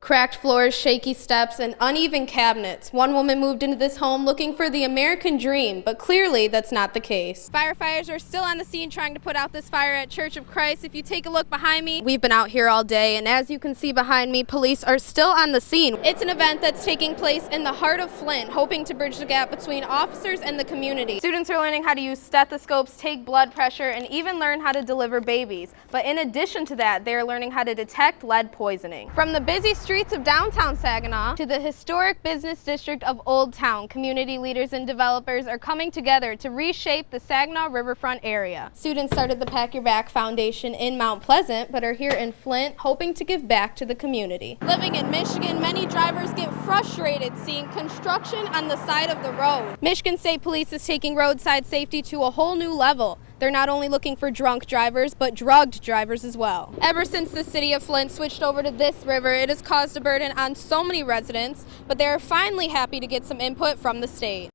Cracked floors, shaky steps, and uneven cabinets. One woman moved into this home looking for the American dream, but clearly that's not the case. Firefighters are still on the scene trying to put out this fire at Church of Christ. If you take a look behind me, we've been out here all day, and as you can see behind me, police are still on the scene. It's an event that's taking place in the heart of Flint, hoping to bridge the gap between officers and the community. Students are learning how to use stethoscopes, take blood pressure, and even learn how to deliver babies. But in addition to that, they are learning how to detect lead poisoning. From the busy streets of downtown Saginaw to the historic business district of Old Town, community leaders and developers are coming together to reshape the Saginaw riverfront area. Students started the Pack Your Back Foundation in Mount Pleasant, but are here in Flint hoping to give back to the community. Living in Michigan, many drivers get frustrated seeing construction on the side of the road. Michigan State Police is taking roadside safety to a whole new level. They're not only looking for drunk drivers, but drugged drivers as well. Ever since the city of Flint switched over to this river, it has caused a burden on so many residents, but they are finally happy to get some input from the state.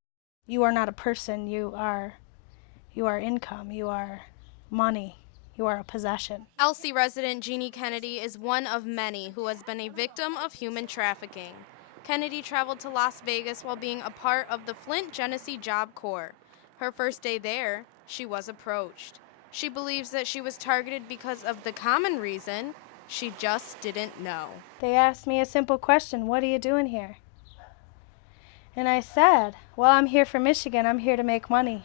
You are not a person, you are income, you are money, you are a possession. Elsie resident Jeannie Kennedy is one of many who has been a victim of human trafficking. Kennedy traveled to Las Vegas while being a part of the Flint Genesee Job Corps. Her first day there, she was approached. She believes that she was targeted because of the common reason: she just didn't know. They asked me a simple question: what are you doing here? And I said, well, I'm here for Michigan, I'm here to make money.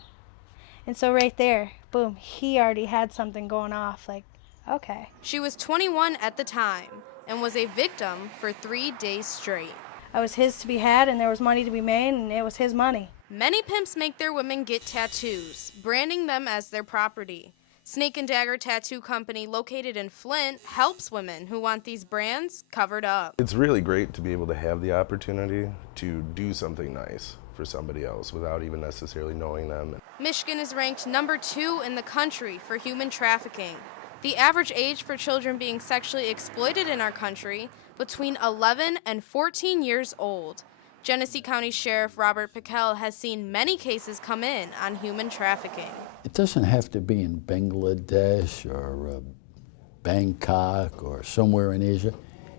And so right there, boom, he already had something going off, like, okay. She was 21 at the time and was a victim for 3 days straight. I was his to be had, and there was money to be made, and it was his money. Many pimps make their women get tattoos, branding them as their property. Snake and Dagger Tattoo Company, located in Flint, helps women who want these brands covered up. It's really great to be able to have the opportunity to do something nice for somebody else without even necessarily knowing them. Michigan is ranked #2 in the country for human trafficking. The average age for children being sexually exploited in our country, between 11 and 14 years old. Genesee County Sheriff Robert Pickell has seen many cases come in on human trafficking. It doesn't have to be in Bangladesh or Bangkok or somewhere in Asia.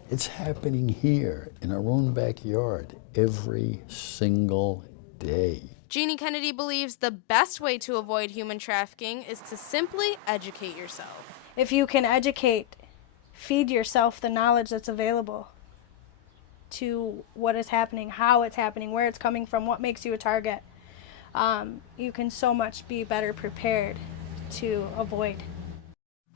It's happening here in our own backyard every single day. Jeannie Kennedy believes the best way to avoid human trafficking is to simply educate yourself. If you can educate, feed yourself the knowledge that's available to what is happening, how it's happening, where it's coming from, what makes you a target, you can so much be better prepared to avoid.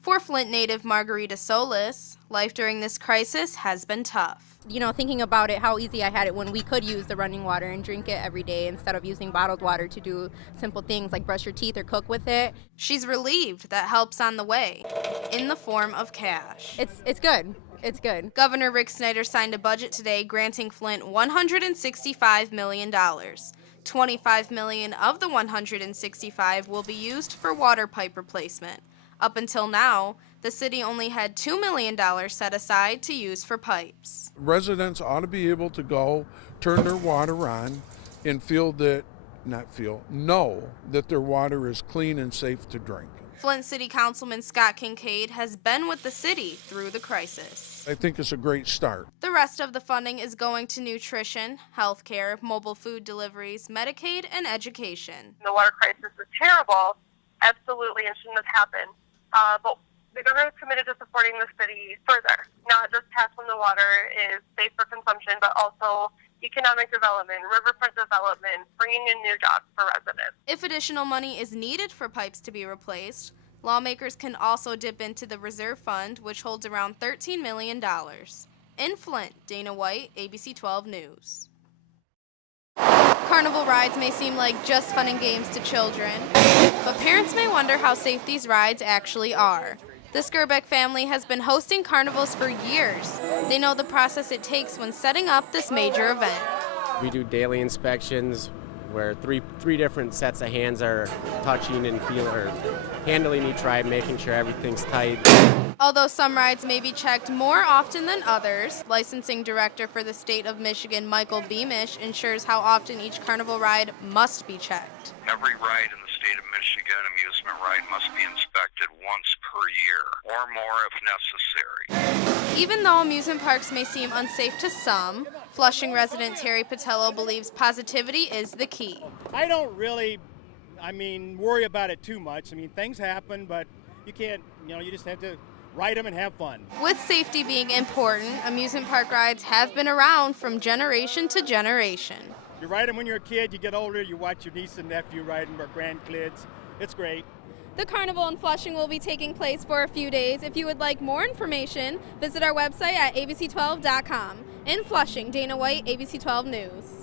For Flint native Margarita Solis, life during this crisis has been tough. You know, thinking about it, how easy I had it when we could use the running water and drink it every day instead of using bottled water to do simple things like brush your teeth or cook with it. She's relieved that help's on the way, in the form of cash. It's good. It's good. Governor Rick Snyder signed a budget today granting Flint $165 million. $25 million of the $165 will be used for water pipe replacement. Up until now, the city only had $2 million set aside to use for pipes. Residents ought to be able to go turn their water on and know that their water is clean and safe to drink. Flint City Councilman Scott Kincaid has been with the city through the crisis. I think it's a great start. The rest of the funding is going to nutrition, healthcare, mobile food deliveries, Medicaid, and education. The water crisis is terrible, absolutely, and shouldn't have happened. But the government is committed to supporting the city further, not just past when the water is safe for consumption, but also economic development, riverfront development, bringing in new jobs for residents. If additional money is needed for pipes to be replaced, lawmakers can also dip into the reserve fund, which holds around $13 million. In Flint, Dana White, ABC 12 News. Carnival rides may seem like just fun and games to children, but parents may wonder how safe these rides actually are. The Skirbeck family has been hosting carnivals for years. They know the process it takes when setting up this major event. We do daily inspections where three different sets of hands are touching and handling each ride, making sure everything's tight. Although some rides may be checked more often than others, licensing director for the state of Michigan, Michael Beamish, ensures how often each carnival ride must be checked. Every ride in the state of Michigan, amusement ride must be inspected once per year or more if necessary. Even though amusement parks may seem unsafe to some, Flushing resident Terry Patello believes positivity is the key. I don't really, worry about it too much. Things happen, but you can't, you just have to ride them and have fun. With safety being important, amusement park rides have been around from generation to generation. You ride them when you're a kid, you get older, you watch your niece and nephew ride them, or grandkids. It's great. The carnival in Flushing will be taking place for a few days. If you would like more information, visit our website at abc12.com. In Flushing, Dana White, ABC 12 News.